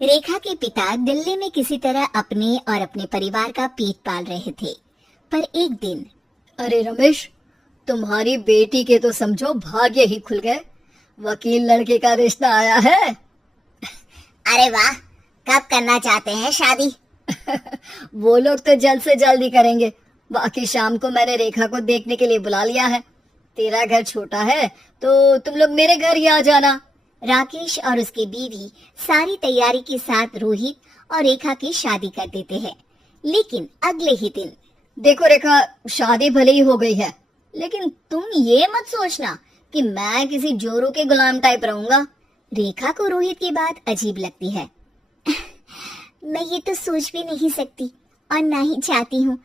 रेखा के पिता दिल्ली में किसी तरह अपने और अपने परिवार का पेट पाल रहे थे। पर एक दिन, अरे रमेश, तुम्हारी बेटी के तो समझो भाग्य ही खुल गए। वकील लड़के का रिश्ता आया है। अरे वाह, कब करना चाहते हैं शादी? वो लोग तो जल्द से जल्द ही करेंगे। बाकी शाम को मैंने रेखा को देखने के लिए बुला लिया है। तेरा घर छोटा है तो तुम लोग मेरे घर ही आ जाना। राकेश और उसकी बीवी सारी तैयारी के साथ रोहित और रेखा की शादी कर देते हैं। लेकिन अगले ही दिन, देखो रेखा, शादी भले ही हो गई है, लेकिन तुम ये मत सोचना कि मैं किसी जोरू के गुलाम टाइप रहूंगा। रेखा को रोहित की बात अजीब लगती है। मैं ये तो सोच भी नहीं सकती और ना ही चाहती हूँ,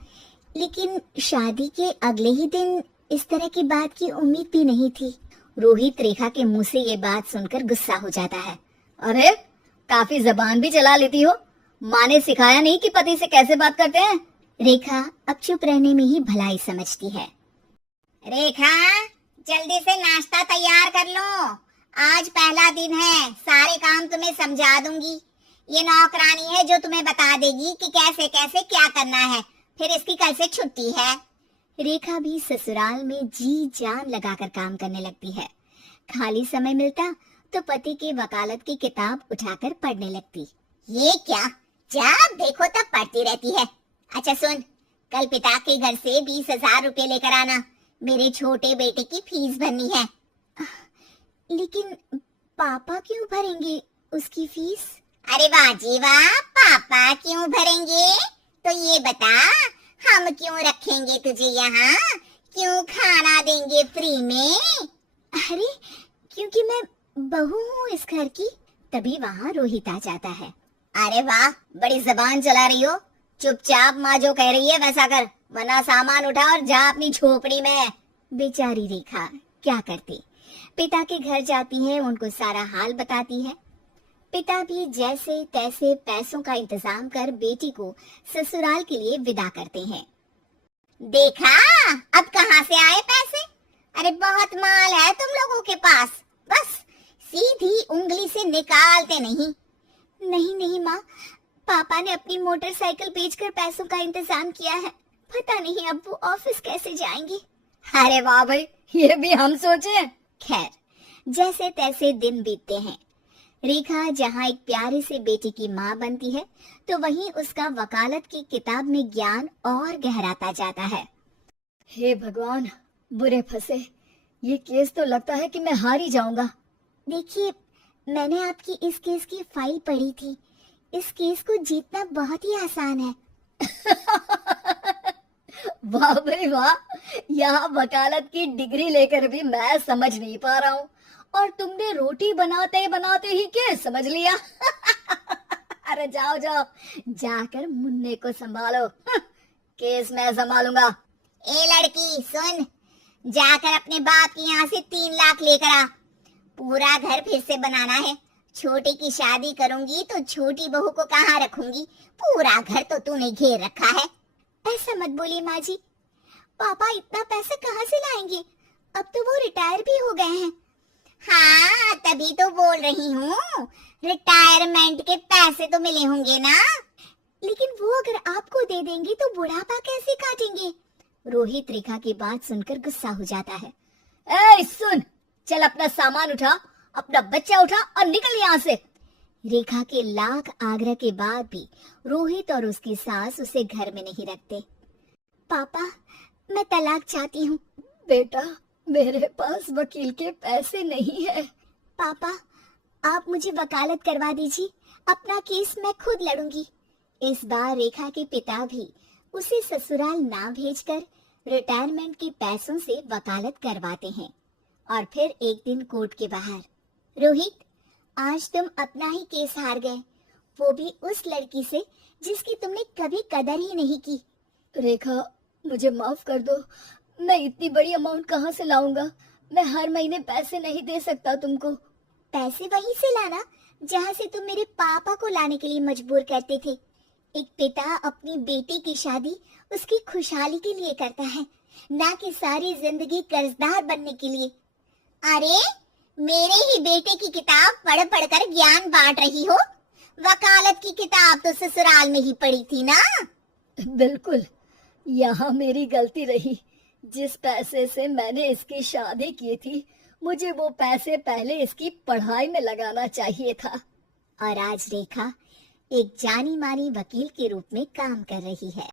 लेकिन शादी के अगले ही दिन इस तरह की बात की उम्मीद भी नहीं थी। रोहित रेखा के मुंह से ये बात सुनकर गुस्सा हो जाता है। अरे, काफी जबान भी चला लेती हो। माँ ने सिखाया नहीं कि पति से कैसे बात करते हैं? रेखा अब चुप रहने में ही भलाई समझती है। रेखा, जल्दी से नाश्ता तैयार कर लो। आज पहला दिन है, सारे काम तुम्हें समझा दूंगी। ये नौकरानी है जो तुम्हें बता देगी कि कैसे कैसे क्या करना है। फिर इसकी कल से छुट्टी है। रेखा भी ससुराल में जी जान लगाकर काम करने लगती है। खाली समय मिलता तो पति की वकालत की किताब उठाकर पढ़ने लगती। ये क्या, जब देखो तब पढ़ती रहती है। अच्छा सुन, कल पिता के घर से 20,000 रुपए लेकर आना। मेरे छोटे बेटे की फीस भरनी है। लेकिन पापा क्यों भरेंगे उसकी फीस? अरे वाह जी वाह, पापा क्यों भरेंगे? तो ये बता, हम क्यों रखेंगे तुझे यहाँ? क्यों खाना देंगे फ्री में? अरे, क्योंकि मैं बहू हूँ इस घर की। तभी वहाँ रोहित आ जाता है। अरे वाह, बड़ी जबान चला रही हो। चुपचाप माँ जो कह रही है वैसा कर, वरना सामान उठा और जा अपनी झोपड़ी में। बेचारी रेखा क्या करती, पिता के घर जाती है, उनको सारा हाल बताती है। पिता भी जैसे तैसे पैसों का इंतजाम कर बेटी को ससुराल के लिए विदा करते हैं। देखा, अब कहाँ से आए पैसे? अरे बहुत माल है तुम लोगों के पास, बस सीधी उंगली से निकालते नहीं। नहीं नहीं माँ, पापा ने अपनी मोटरसाइकिल बेचकर पैसों का इंतजाम किया है। पता नहीं अब वो ऑफिस कैसे जाएंगे। अरे वाह भाई, ये भी हम सोचे। खैर, जैसे तैसे दिन बीतते हैं। रेखा जहाँ एक प्यारे से बेटी की माँ बनती है, तो वहीं उसका वकालत की किताब में ज्ञान और गहराता जाता है। हे भगवान, बुरे फंसे। ये केस तो लगता है कि मैं हार ही जाऊंगा। देखिए, मैंने आपकी इस केस की फाइल पढ़ी थी। इस केस को जीतना बहुत ही आसान है। वाह भाई वाह, यहाँ वकालत की डिग्री लेकर भी मैं समझ नहीं पा रहा हूँ, और तुमने रोटी बनाते बनाते ही केस समझ लिया। अरे जाओ जाओ, जाकर मुन्ने को संभालो। केस मैं संभालूंगा। ए लड़की सुन, जाकर अपने बाप के यहाँ से 3 लाख लेकर आ। पूरा घर फिर से बनाना है। छोटे की शादी करूंगी तो छोटी बहू को कहाँ रखूंगी? पूरा घर तो तूने घेर रखा है। ऐसा मत बोलिए माँ जी, पापा इतना पैसा कहाँ से लाएंगे? अब तो वो रिटायर भी हो गए हैं। हाँ, तभी तो बोल रही हूँ, रिटायरमेंट के पैसे तो मिले होंगे ना। लेकिन वो अगर आपको दे देंगे तो बुढ़ापा कैसे काटेंगे? रोहित रेखा की बात सुनकर गुस्सा हो जाता है। ए सुन, चल अपना सामान उठा, अपना बच्चा उठा और निकल यहाँ से। रेखा के लाख आग्रह के बाद भी रोहित और उसकी सास उसे घर में नहीं रखते। पापा, मैं तलाक चाहती हूँ। बेटा, मेरे पास वकील के पैसे नहीं है। पापा, आप मुझे वकालत करवा दीजिए, अपना केस मैं खुद लड़ूंगी। इस बार रेखा के पिता भी उसे ससुराल ना भेजकर रिटायरमेंट के पैसों से वकालत करवाते हैं। और फिर एक दिन कोर्ट के बाहर, रोहित, आज तुम अपना ही केस हार गए, वो भी उस लड़की से जिसकी तुमने कभी कदर ही नहीं की। रेखा, मुझे माफ कर दो। मैं इतनी बड़ी अमाउंट कहाँ से लाऊंगा? मैं हर महीने पैसे नहीं दे सकता तुमको। पैसे वहीं से लाना जहाँ से तुम मेरे पापा को लाने के लिए मजबूर करते थे। एक पिता अपनी बेटी की शादी उसकी खुशहाली के लिए करता है, ना कि सारी जिंदगी कर्जदार बनने के लिए। अरे, मेरे ही बेटे की किताब पढ़ पढ़ कर ज्ञान बांट रही हो। वकालत की किताब तो ससुराल में ही पड़ी थी ना। बिल्कुल, यहाँ मेरी गलती रही। जिस पैसे से मैंने इसकी शादी की थी, मुझे वो पैसे पहले इसकी पढ़ाई में लगाना चाहिए था। और आज रेखा एक जानी मानी वकील के रूप में काम कर रही है।